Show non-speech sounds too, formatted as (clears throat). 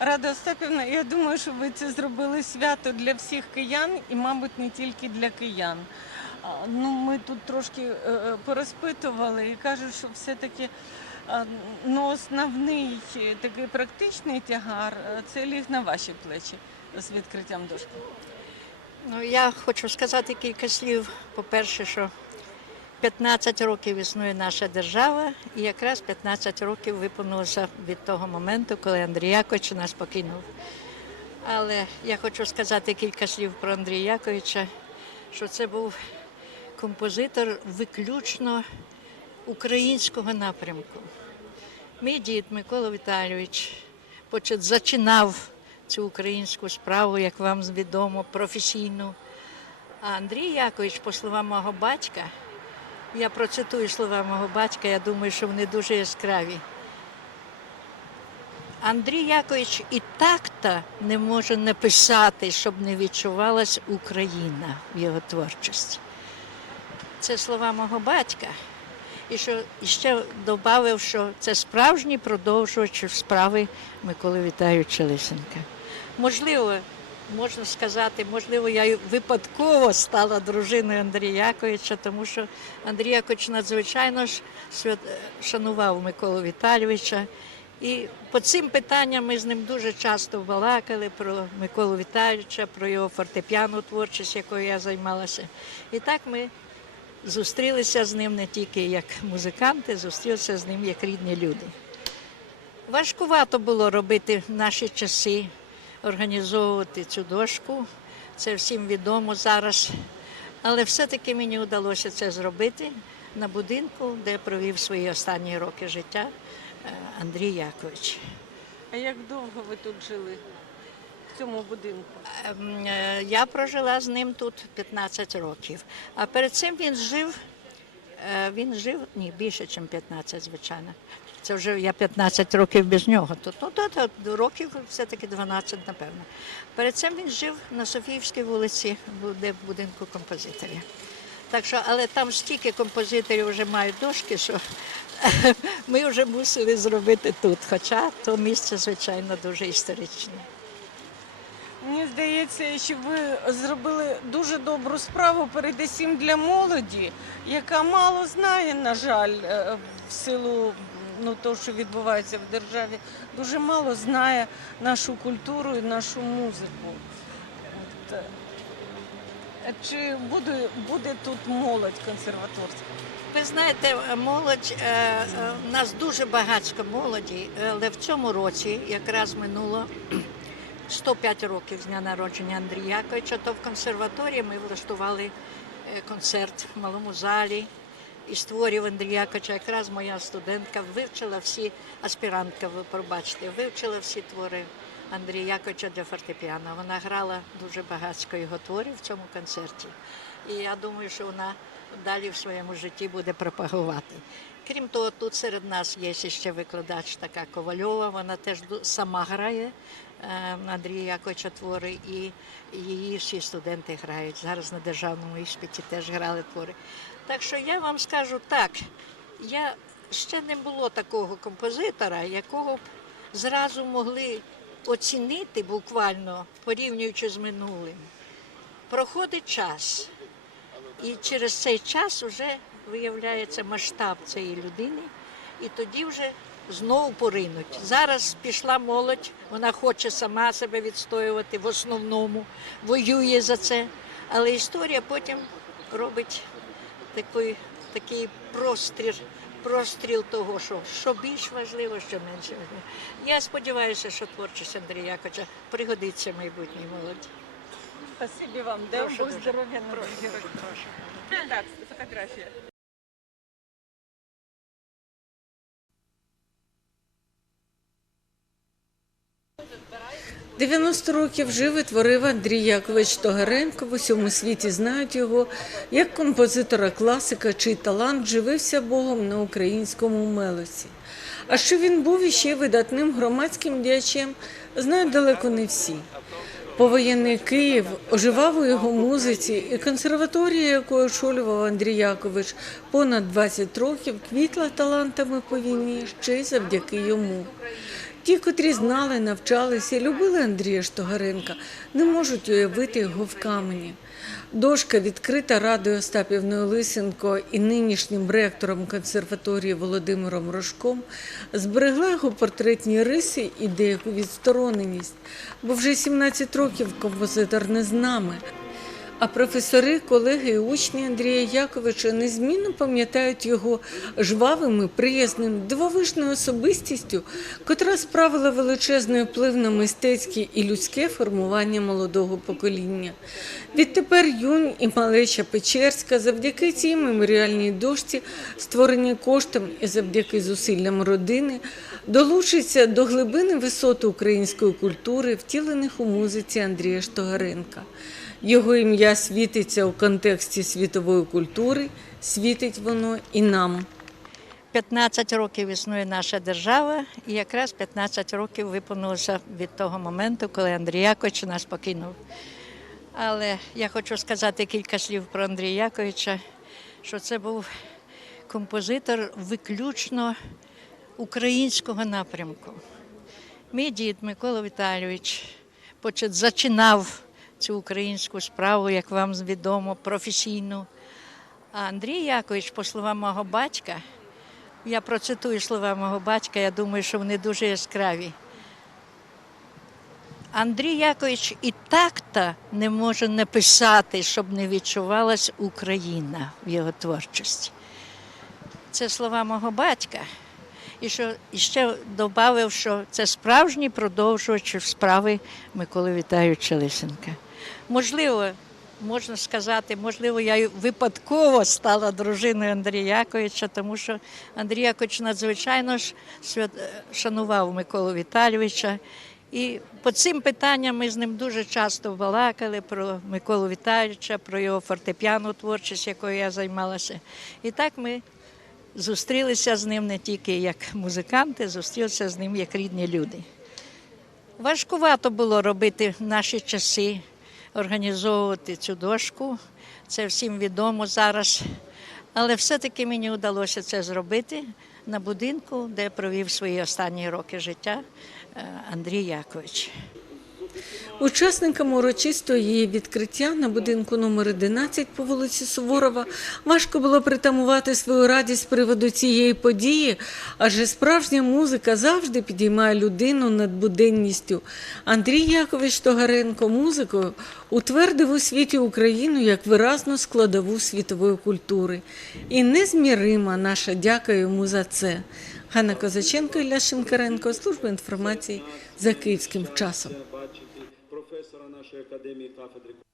Рада Остапівна, я думаю, що ви це зробили свято для всіх киян і, мабуть, не тільки для киян. Ну, ми тут трошки е, е, порозпитували і кажуть, що все-таки ну, основний такий практичний тягар це ліг на ваші плечі з відкриттям дошки. Ну, я хочу сказати кілька слів. По-перше, що 15 років існує наша держава, і якраз 15 років виповнилося від того моменту, коли Андрій Якович нас покинув. Але я хочу сказати кілька слів про Андрія Яковича, що це був композитор виключно українського напрямку. Мій дід Микола Віталійович почат- зачинав цю українську справу, як вам відомо, професійну. А Андрій Якович, по словам мого батька, я процитую слова мого батька, я думаю, що вони дуже яскраві. Андрій Якович і так-то не може написати, щоб не відчувалась Україна в його творчості. Це слова мого батька. І що ще додав, що це справжній продовжувач справи Миколи Віталійовича Лисенка. Можливо, можна сказати, можливо, я випадково стала дружиною Андрія Яковича, тому що Андрій Якович надзвичайно ж шанував Миколу Віталійовича. І по цим питанням ми з ним дуже часто балакали про Миколу Віталійовича, про його фортепіану творчість, якою я займалася. І так ми зустрілися з ним не тільки як музиканти, зустрілися з ним як рідні люди. Важкувато було робити наші часи, організовувати цю дошку. Це всім відомо зараз. Але все-таки мені вдалося це зробити на будинку, де провів свої останні роки життя е, Андрій Якович. А як довго ви тут жили в цьому будинку? Ем, е, Я прожила з ним тут 15 років. А перед цим він жив, е, він жив, ні, більше, ніж 15, звичайно. Це вже я 15 років без нього. Тут ну, то, років все-таки 12, напевно. Перед цим він жив на Софіївській вулиці, де в будинку композиторів. Так що, але там стільки композиторів вже мають дошки, що (laughs) ми вже мусили зробити тут. Хоча то місце, звичайно, дуже історичне. Мені здається, що ви зробили дуже добру справу передусім для молоді, яка мало знає, на жаль, е, в силу ну, того, що відбувається в державі, дуже мало знає нашу культуру і нашу музику. От, е, Чи буде, буде тут молодь консерваторська? Ви знаєте, молодь е, е, нас дуже багатська молоді, але в цьому році якраз минуло (clears throat) 105 років з дня народження Андрія Яковича, то в консерваторії ми влаштували концерт в малому залі і створів Андрія Яковича. Якраз моя студентка вивчила всі, аспірантка, ви пробачте, вивчила всі твори Андрія Яковича для фортепіано. Вона грала дуже багатсько його творів в цьому концерті. І я думаю, що вона далі в своєму житті буде пропагувати. Крім того, тут серед нас є ще викладач така Ковальова, вона теж сама грає Андрія Яковича твори, і її всі студенти грають. Зараз на державному іспиті теж грали твори. Так що я вам скажу так, я ще не було такого композитора, якого б зразу могли оцінити буквально, порівнюючи з минулим. Проходить час. І через цей час вже виявляється масштаб цієї людини, і тоді вже знову поринуть. Зараз пішла молодь, вона хоче сама себе відстоювати в основному, воює за це. Але історія потім робить такий, такий простріл, простріл того, що, що більш важливо, що менше важливо. Я сподіваюся, що творчість Андрія Яковича пригодиться майбутній молоді. Спасибі вам, дай дуже. здоров'я. Прошу. Так, фотографія. 90 років жив і творив Андрій Якович Тогаренко. В усьому світі знають його як композитора класика, чий талант живився Богом на українському мелосі. А що він був іще видатним громадським діячем, знають далеко не всі. Повоєнний Київ оживав у його музиці, і консерваторія, яку очолював Андрій Якович понад 20 років, квітла талантами по війні ще й завдяки йому. Ті, котрі знали, навчалися любили Андрія Штогаренка, не можуть уявити його в камені. Дошка, відкрита Радою Остапівною Лисенко і нинішнім ректором консерваторії Володимиром Рожком, зберегла його портретні риси і деяку відстороненість, бо вже 17 років композитор не з нами. А професори, колеги і учні Андрія Яковича незмінно пам'ятають його жвавим приязним, дивовижною особистістю, котра справила величезний вплив на мистецьке і людське формування молодого покоління. Відтепер юнь і малеча Печерська завдяки цій меморіальній дошці, створеній коштом і завдяки зусиллям родини, долучиться до глибини висоти української культури, втілених у музиці Андрія Штогаренка. Його ім'я світиться у контексті світової культури, світить воно і нам. 15 років існує наша держава, і якраз 15 років виповнилося від того моменту, коли Андрій Якович нас покинув. Але я хочу сказати кілька слів про Андрія Яковича, що це був композитор виключно українського напрямку. Мій дід Микола Віталійович зачинав цю українську справу, як вам відомо, професійну. А Андрій Якович, по словам мого батька, я процитую слова мого батька, я думаю, що вони дуже яскраві. Андрій Якович і так-то не може написати, щоб не відчувалась Україна в його творчості. Це слова мого батька. І що і ще додав, що це справжній продовжувач справи Миколи Віталійовича Лисенка. Можливо, можна сказати, можливо, я випадково стала дружиною Андрія Яковича, тому що Андрій Якович надзвичайно ж свят- шанував Миколу Віталійовича. І по цим питанням ми з ним дуже часто балакали про Миколу Віталійовича, про його фортепіану творчість, якою я займалася. І так ми зустрілися з ним не тільки як музиканти, зустрілися з ним як рідні люди. Важкувато було робити в наші часи, організовувати цю дошку. Це всім відомо зараз. Але все-таки мені вдалося це зробити на будинку, де провів свої останні роки життя е, Андрій Якович. Учасникам урочистого її відкриття на будинку номер 11 по вулиці Суворова важко було притамувати свою радість з приводу цієї події, адже справжня музика завжди підіймає людину над буденністю. Андрій Якович Тогаренко музикою утвердив у світі Україну як виразну складову світової культури. І незмірима наша дяка йому за це. Ганна Козаченко, Ілля Шинкаренко, служба інформації за київським часом. Caixa Academia Cafedre